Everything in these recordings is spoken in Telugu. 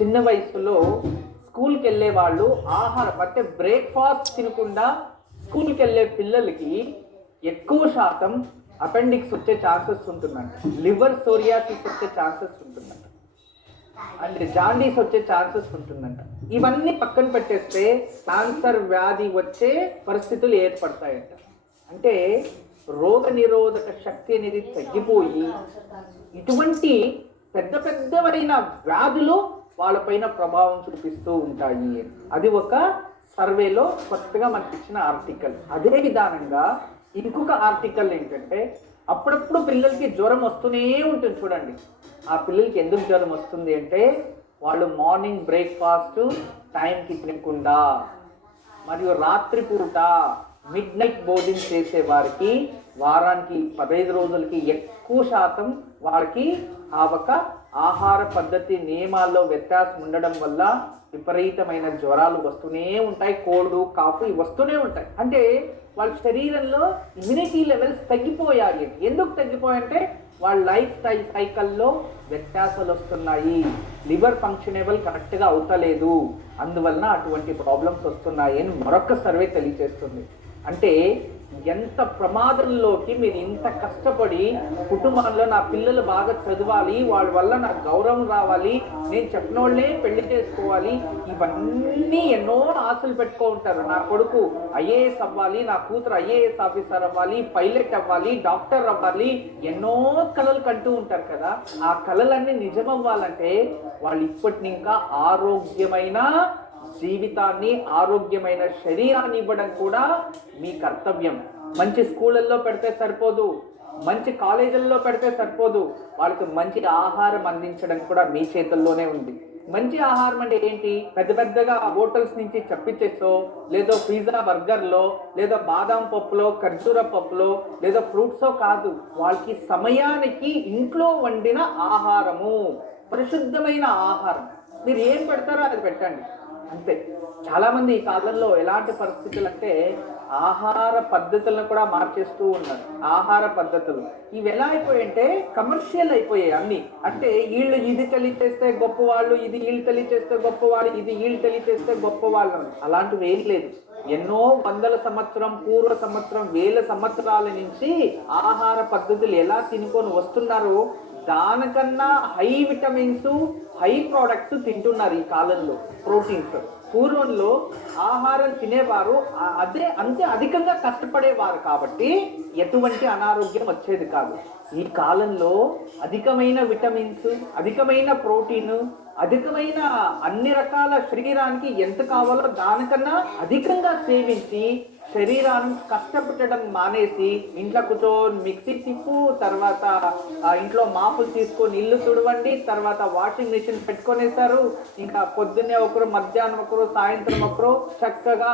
చిన్న వయసులో స్కూల్కి వెళ్ళే వాళ్ళు ఆహారం అంటే బ్రేక్ఫాస్ట్ తినకుండా స్కూల్కి వెళ్ళే పిల్లలకి ఎక్కువ శాతం అపెండిక్స్ వచ్చే ఛాన్సెస్ ఉంటుందంట, లివర్ సోరియాసిస్ వచ్చే ఛాన్సెస్ ఉంటుందంట, అంటే జాండీస్ వచ్చే ఛాన్సెస్ ఉంటుందంట. ఇవన్నీ పక్కన పెట్టేస్తే క్యాన్సర్ వ్యాధి వచ్చే పరిస్థితులు ఏర్పడతాయంట. అంటే రోగ నిరోధక శక్తి అనేది తగ్గిపోయి ఇటువంటి పెద్ద పెద్దవైన వ్యాధులు వాళ్ళపైన ప్రభావం చూపిస్తూ ఉంటాయి. అది ఒక సర్వేలో కొత్తగా మనకి ఇచ్చిన ఆర్టికల్. అదే విధానంగా ఇంకొక ఆర్టికల్ ఏంటంటే, అప్పుడప్పుడు పిల్లలకి జ్వరం వస్తూనే ఉంటుంది చూడండి. ఆ పిల్లలకి ఎందుకు జ్వరం వస్తుంది అంటే, వాళ్ళు మార్నింగ్ బ్రేక్ఫాస్ట్ టైంకి తినకుండా మరియు రాత్రిపూట మిడ్ నైట్ భోజనం చేసే వారికి వారానికి 15 రోజులకి ఎక్కువ శాతం వారికి ఆ ఒక ఆహార పద్ధతి నియమాల్లో వ్యత్యాసం ఉండడం వల్ల విపరీతమైన జ్వరాలు వస్తూనే ఉంటాయి, కోల్డ్ కాఫ్ వస్తూనే ఉంటాయి. అంటే వాళ్ళ శరీరంలో ఇమ్యూనిటీ లెవెల్స్ తగ్గిపోయాయి. ఎందుకు తగ్గిపోయాయంటే వాళ్ళ లైఫ్ స్టైల్ సైకిల్లో వ్యత్యాసాలు వస్తున్నాయి, లివర్ ఫంక్షనబుల్ కరెక్ట్గా అవుతలేదు, అందువలన అటువంటి ప్రాబ్లమ్స్ వస్తున్నాయి అని మరొక సర్వే తెలియజేస్తుంది. అంటే ఎంత ప్రమాదంలోకి మీరు ఇంత కష్టపడి కుటుంబంలో నా పిల్లలు బాగా చదవాలి, వాళ్ళ వల్ల నాకు గౌరవం రావాలి, నేను చెప్పిన వాళ్ళే పెళ్లి చేసుకోవాలి, ఇవన్నీ ఎన్నో ఆశలు పెట్టుకో ఉంటారు. నా కొడుకు ఐఏఎస్ అవ్వాలి, నా కూతురు ఐఏఎస్ ఆఫీసర్ అవ్వాలి, పైలట్ అవ్వాలి, డాక్టర్ అవ్వాలి, ఎన్నో కలలు కంటూ ఉంటారు కదా. ఆ కలలన్నీ నిజమవ్వాలంటే వాళ్ళు ఇప్పటి ఇంకా ఆరోగ్యమైన జీవితాన్ని, ఆరోగ్యమైన శరీరాన్ని ఇవ్వడం కూడా మీ కర్తవ్యం. మంచి స్కూళ్ళల్లో పెడితే సరిపోదు, మంచి కాలేజీల్లో పెడితే సరిపోదు, వాళ్ళకి మంచి ఆహారం అందించడం కూడా మీ చేతుల్లోనే ఉంది. మంచి ఆహారం అంటే ఏంటి? పెద్ద పెద్దగా హోటల్స్ నుంచి చప్పిచ్చేసో, లేదో పిజ్జా బర్గర్లో, లేదా బాదాం పప్పులో, ఖర్జూర పప్పులో, లేదా ఫ్రూట్సో కాదు, వాళ్ళకి సమయానికి ఇంట్లో వండిన ఆహారము, పరిశుద్ధమైన ఆహారం. మీరు ఏం పెడతారో అది పెట్టండి అంతే. చాలామంది ఈ కాలంలో ఎలాంటి పరిస్థితులు అంటే ఆహార పద్ధతులను కూడా మార్చేస్తూ ఉన్నారు. ఆహార పద్ధతులు ఇవి ఎలా అయిపోయాయంటే కమర్షియల్ అయిపోయాయి అన్ని. అంటే వీళ్ళు ఇది తెలియచేస్తే గొప్పవాళ్ళు, ఇది వీళ్ళు తెలియచేస్తే గొప్పవాళ్ళు, ఇది వీళ్ళు తెలియచేస్తే గొప్పవాళ్ళు. అలాంటివి ఏం లేదు. ఎన్నో వందల సంవత్సరం పూర్వ సంవత్సరం, వేల సంవత్సరాల నుంచి ఆహార పద్ధతులు ఎలా తినుకొని వస్తున్నారు, దానికన్నా హై విటమిన్స్, హై ప్రోడక్ట్స్ తింటున్నారు ఈ కాలంలో, ప్రోటీన్స్. పూర్వంలో ఆహారం తినేవారు అంతే అధికంగా కష్టపడేవారు కాబట్టి ఎటువంటి అనారోగ్యం వచ్చేది కాదు. ఈ కాలంలో అధికమైన విటమిన్స్, అధికమైన ప్రోటీన్, అధికమైన అన్ని రకాల శరీరానికి ఎంత కావాలో దానికన్నా అధికంగా సేవించి శరీరాన్ని కష్టపెట్టడం మానేసి ఇంట్లో కూర్చొని మిక్సీ తిప్పు, తర్వాత ఇంట్లో మాపులు తీసుకొని ఇల్లు తుడవండి, తర్వాత వాషింగ్ మిషన్ పెట్టుకొనేస్తారు. ఇంకా పొద్దున్నే ఒకరు, మధ్యాహ్నం ఒకరు, సాయంత్రం ఒకరు చక్కగా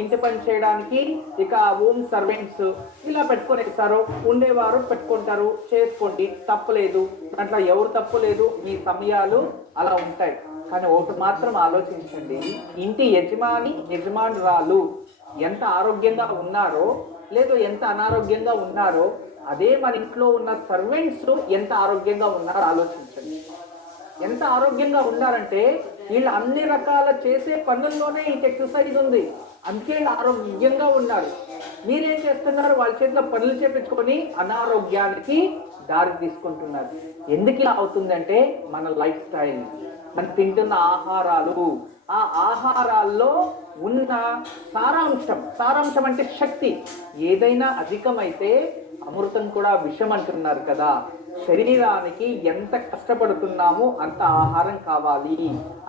ఇంటి పని చేయడానికి ఇక హోమ్ సర్వెంట్స్ ఇలా పెట్టుకొనేస్తారు. ఉండేవారు పెట్టుకుంటారు, చేసుకోండి, తప్పులేదు, దాంట్లో ఎవరు తప్పు లేదు, మీ సమయాలు అలా ఉంటాయి. కానీ ఒకటి మాత్రం ఆలోచించండి, ఇంటి యజమానురాలు ఎంత ఆరోగ్యంగా ఉన్నారో లేదో ఎంత అనారోగ్యంగా ఉన్నారో, అదే మన ఇంట్లో ఉన్న సర్వెంట్స్ ఎంత ఆరోగ్యంగా ఉన్నారో ఆలోచించండి. ఎంత ఆరోగ్యంగా ఉన్నారంటే వీళ్ళు అన్ని రకాల చేసే పనుల్లోనే ఇంక ఎక్సర్సైజ్ ఉంది, అందుకే వీళ్ళు ఆరోగ్యంగా ఉన్నారు. మీరేం చేస్తున్నారు? వాళ్ళ చేతిలో పనులు చేపించుకొని అనారోగ్యానికి దారి తీసుకుంటున్నారు. ఎందుకు ఇలా అవుతుందంటే మన లైఫ్ స్టైల్, మనం తింటున్న ఆహారాలు, ఆ ఆహారాల్లో ఉన్న సారాంశం అంటే శక్తి. ఏదైనా అధికమైతే అమృతం కూడా విషం అంటున్నారు కదా. శరీరానికి ఎంత కష్టపడుతున్నామో అంత ఆహారం కావాలి,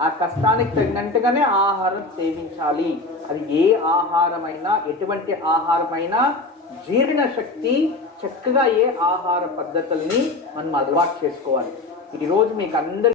ఆ కష్టానికి తగినట్టుగానే ఆహారం సేవించాలి. అది ఏ ఆహారమైనా, ఎటువంటి ఆహారమైనా జీర్ణ శక్తి చక్కగా ఏ ఆహార పద్ధతుల్ని మనం అలవాటు చేసుకోవాలి. ఈరోజు మీకు అందరి